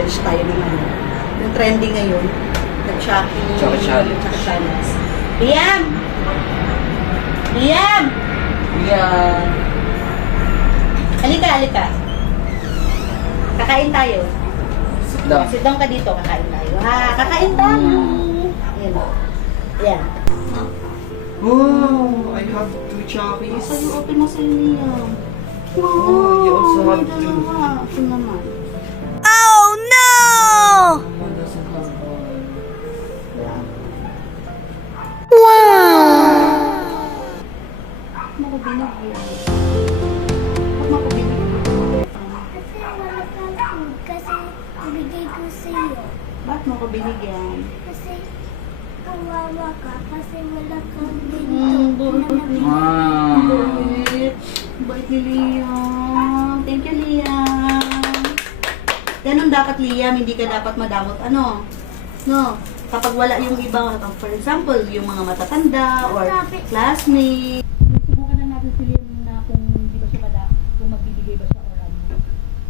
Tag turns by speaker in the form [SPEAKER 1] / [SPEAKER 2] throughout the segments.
[SPEAKER 1] challenge tayo ng ano. Yung trending ngayon. Nag-shocking.
[SPEAKER 2] Tsaka challenge.
[SPEAKER 1] Tsaka challenge. Liam! Liam!
[SPEAKER 2] Yeah.
[SPEAKER 1] Halika, halika. Kakain tayo.
[SPEAKER 2] Sit down.
[SPEAKER 1] Sit down ka dito, kakain tayo. Ha, kakain tayo. Ayan. Ayan.
[SPEAKER 2] Oh, I have two chockies.
[SPEAKER 1] Sa'yo, open mo sa'yo niya.
[SPEAKER 2] Oh, you also have two.
[SPEAKER 1] Binigyan? Ba't mo ko binigyan?
[SPEAKER 3] Kasi wala kang food. Kasi ibigay ko sa iyo.
[SPEAKER 1] Ba't mo ko binigyan?
[SPEAKER 3] Kasi kawawa ka. Kasi wala kang
[SPEAKER 1] Mm,
[SPEAKER 3] nabigay.
[SPEAKER 2] Wow.
[SPEAKER 1] Bait. Bait ni Liam. Thank you, Liam. Ganun dapat, Liam. Hindi ka dapat madamot. Ano? No? Kapag wala yung ibang, for example, yung mga matatanda or classmate. Subukan na natin si Liam na kung hindi ba siya mada, magbibigay ba siya or ano.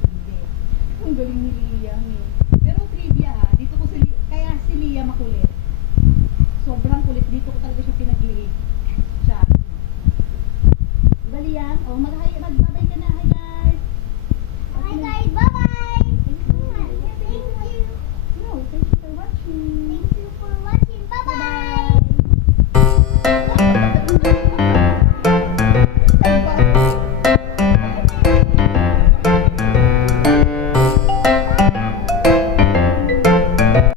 [SPEAKER 1] Hindi. Ang galing ni Liam eh. Pero trivia ha, dito ko si Liam, kaya si Liam makulit. Sobrang kulit dito ko talaga siya pinag-lead siya. Diba Liam? O, mag-hi